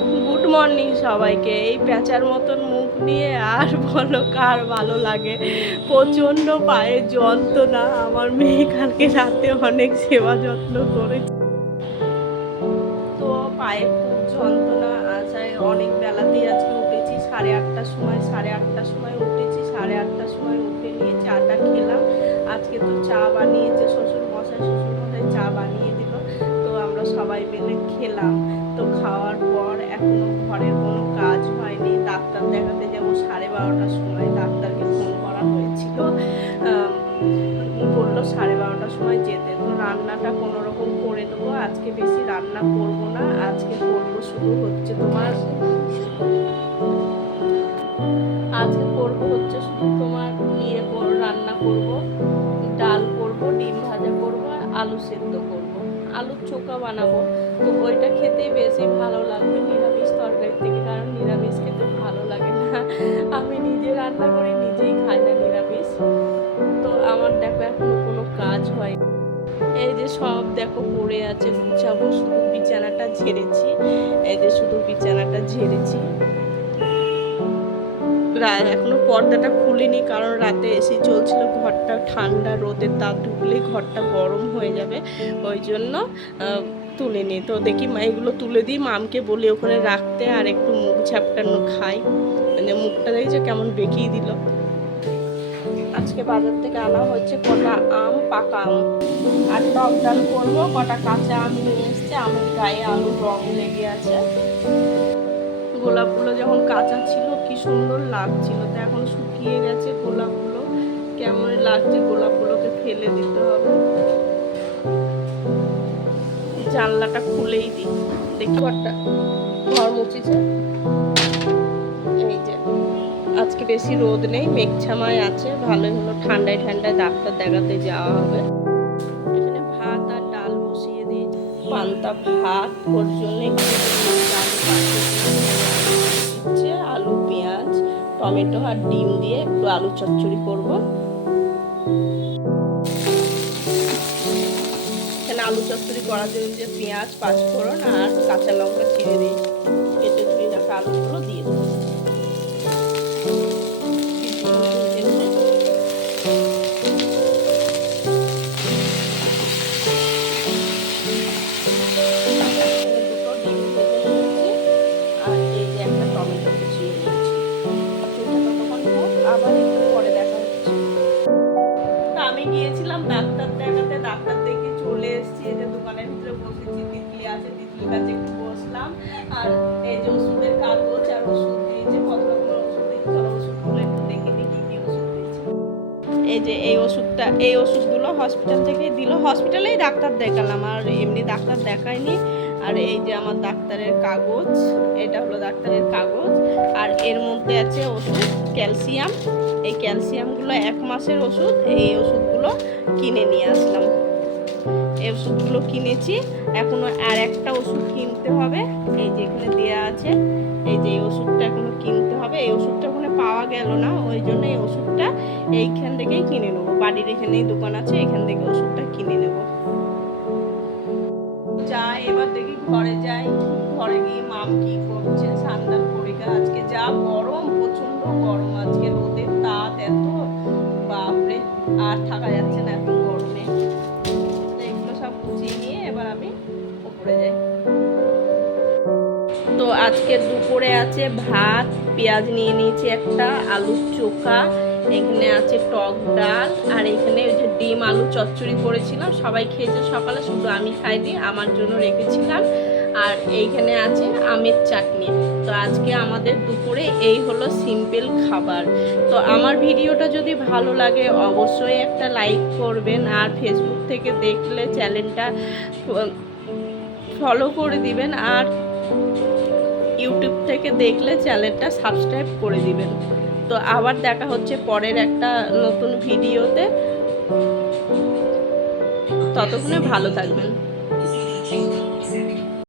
Good morning সবাইকে। এই প্যাঁচার মতন মুখ নিয়ে আর বলো কার ভালো লাগে। প্রচণ্ড পায়ে যন্ত্রণা। আমার মেয়ে কালকে রাতে অনেক সেবা যত্ন করেছে, তো পায়ে খুব যন্ত্রণা। অনেক বেলাতেই আজকে উঠেছি, 8:30টার সময়। 8:30টার সময় উঠেছি, 8:30টার সময় উঠে নিয়ে চাটা খেলাম। আজকে তো চা বানিয়েছে শ্বশুরমশাই চা বানিয়ে দিল, তো আমরা সবাই মিলে খেলাম। তো খাওয়ার পর এখনো ঘরের কোনো কাজ হয়নি। ডাক্তার দেখাতে যাবো 12:30টার সময়। ডাক্তারকে ফোন করা হয়েছিল, বললো 12:30টার সময় যেতে। তো রান্নাটা কোনো রকম করে নেবো। আজকে বেশি রান্না করব না, আজকে করবো শুধু হচ্ছে তোমার রান্না করব, ডাল করব, ডিম ভাজা করব, আলু সেদ্ধ করব, আলুর চোখা বানাবো। তো ওইটা খেতে বেশি ভালো লাগবে নিরামিষ তরকারি থেকে, কারণ নিরামিষ খেতে ভালো লাগে না। আমি নিজে রান্না করে নিজেই খাই না নিরামিষ। তো আমার দেখো এখনো কোনো কাজ হয়। এই যে সব দেখো পড়ে আছে, গুছাবো। শুধু বিছানাটা ঝেড়েছি, এই যে শুধু বিছানাটা ঝেড়েছি। এখনো পর্দাটা খুলিনি, কারণ রাতে এসি চলছিল, ঘরটা ঠান্ডা, রোদের তাপ ঢুকলেই ঘরটা গরম হয়ে যাবে, ওই জন্য তুলিনি। তো দেখি এগুলো তুলে দিই, মামকে বলি ওখানে রাখতে, আর একটু মুখ ঝাপটানো খাই। মানে মুখটা দেখেছো কেমন বেঁকিয়ে দিল। আজকে বাজার থেকে আনা হচ্ছে কটা আম, পাকা আম, আর টক ডাল করবো। কটা কাঁচা আম নিয়ে এসছে, আমের গায়ে আলুর রং লেগে আছে। গোলাপগুলো যখন কাঁচা ছিল কি সুন্দর লাগছিল, তো এখন শুকিয়ে গেছে গোলাপগুলো, কেমন লাগছে। গোলাপগুলোকে ফেলে দিতে হবে। জানলাটা খুলেই দিই, দেখি ঘর মুছিছে। এই যে আজকে বেশি রোদ নেই, মেঘছামায় আছে, ভালোই হলো। ঠান্ডায় ঠান্ডায় ডাক্তার দেখাতে যাওয়া হবে। এখানে ভাত আর ডাল বসিয়ে দিই, পান্তা ভাত। ওর জন্য আলু, পেঁয়াজ, টমেটো আর ডিম দিয়ে একটু আলু চচ্চড়ি করব। এখানে আলু চচ্চড়ি করার জন্য যে পেঁয়াজ, পাঁচফোড়ন আর কাঁচা লঙ্কা ছিঁড়ে দিই, কেটে ধুয়ে রাখা আলুগুলো দিয়ে দেবো। আবার একটু পরে দেখা হচ্ছে। আমি গিয়েছিলাম ডাক্তার দেখাতে, ডাক্তার দেখে চলে এসেছি। এই যে দোকানের ভিতরে বসেছি, তিতলি আছে, তিতলির কাছে একটু বসলাম। আর এই যে ওষুধের কাগজ আর ওষুধ দিয়েছে, কত রকমের ওষুধ দিয়েছে, চলো ওষুধগুলো একটু দেখে নিই কি কি ওষুধ দিয়েছে। এই যে এই ওষুধগুলো হসপিটাল থেকে দিল, হসপিটালেই ডাক্তার দেখালাম, আর এমনি ডাক্তার দেখাইনি। আর এই যে আমার ডাক্তারের কাগজ, এটা হলো ডাক্তারের কাগজ। আর এর মধ্যে আছে ওষুধ, ক্যালসিয়াম। এই ক্যালসিয়ামগুলো 1 মাসের ওষুধ। এই ওষুধগুলো কিনে নিয়ে আসলাম, এই ওষুধগুলো কিনেছি। এখনো আর একটা ওষুধ কিনতে হবে, এই যে এখানে দেওয়া আছে। এই যে এই ওষুধটা এখনো কিনতে হবে, এই ওষুধটা ওখানে পাওয়া গেল না, ওই জন্য এই ওষুধটা এইখান থেকেই কিনে নেবো। বাড়ির এখানেই দোকান আছে, এখান থেকে ওষুধটা কিনে নেব। যাই এবার দেখি ঘরে যাই, ঘরে গিয়ে মাম কি করছে। সান্দার পরীক্ষা, আজকে যা গরম, প্রচন্ড গরম আজকে, রোদের তাপ এত, বাপরে, আর থাকা যাচ্ছে না এত গরমে। এগুলো সব গুছিয়ে নিয়ে এবার আমি উপরে যাই। তো আজকে দুপুরে আছে ভাত, পেঁয়াজ নিয়ে নিয়েছি একটা, আলুর চোখা, এখানে আছে টক ডাল, আর এখানে ওই যে ডিম আলু চচ্চড়ি করেছিলাম, সবাই খেয়েছে সকালে, শুধু আমি খাইনি, আমার জন্য রেখেছিলাম। আর এইখানে আছে আমের চাটনি। তো আজকে আমাদের দুপুরে এই হলো সিম্পল খাবার। তো আমার ভিডিওটা যদি ভালো লাগে অবশ্যই একটা লাইক করবেন, আর ফেসবুক থেকে দেখলে চ্যানেলটা ফলো করে দিবেন, আর ইউটিউব থেকে দেখলে চ্যানেলটা সাবস্ক্রাইব করে দিবেন। তো আবার দেখা হচ্ছে পরের একটা নতুন ভিডিওতে, ততক্ষণে ভালো থাকবেন।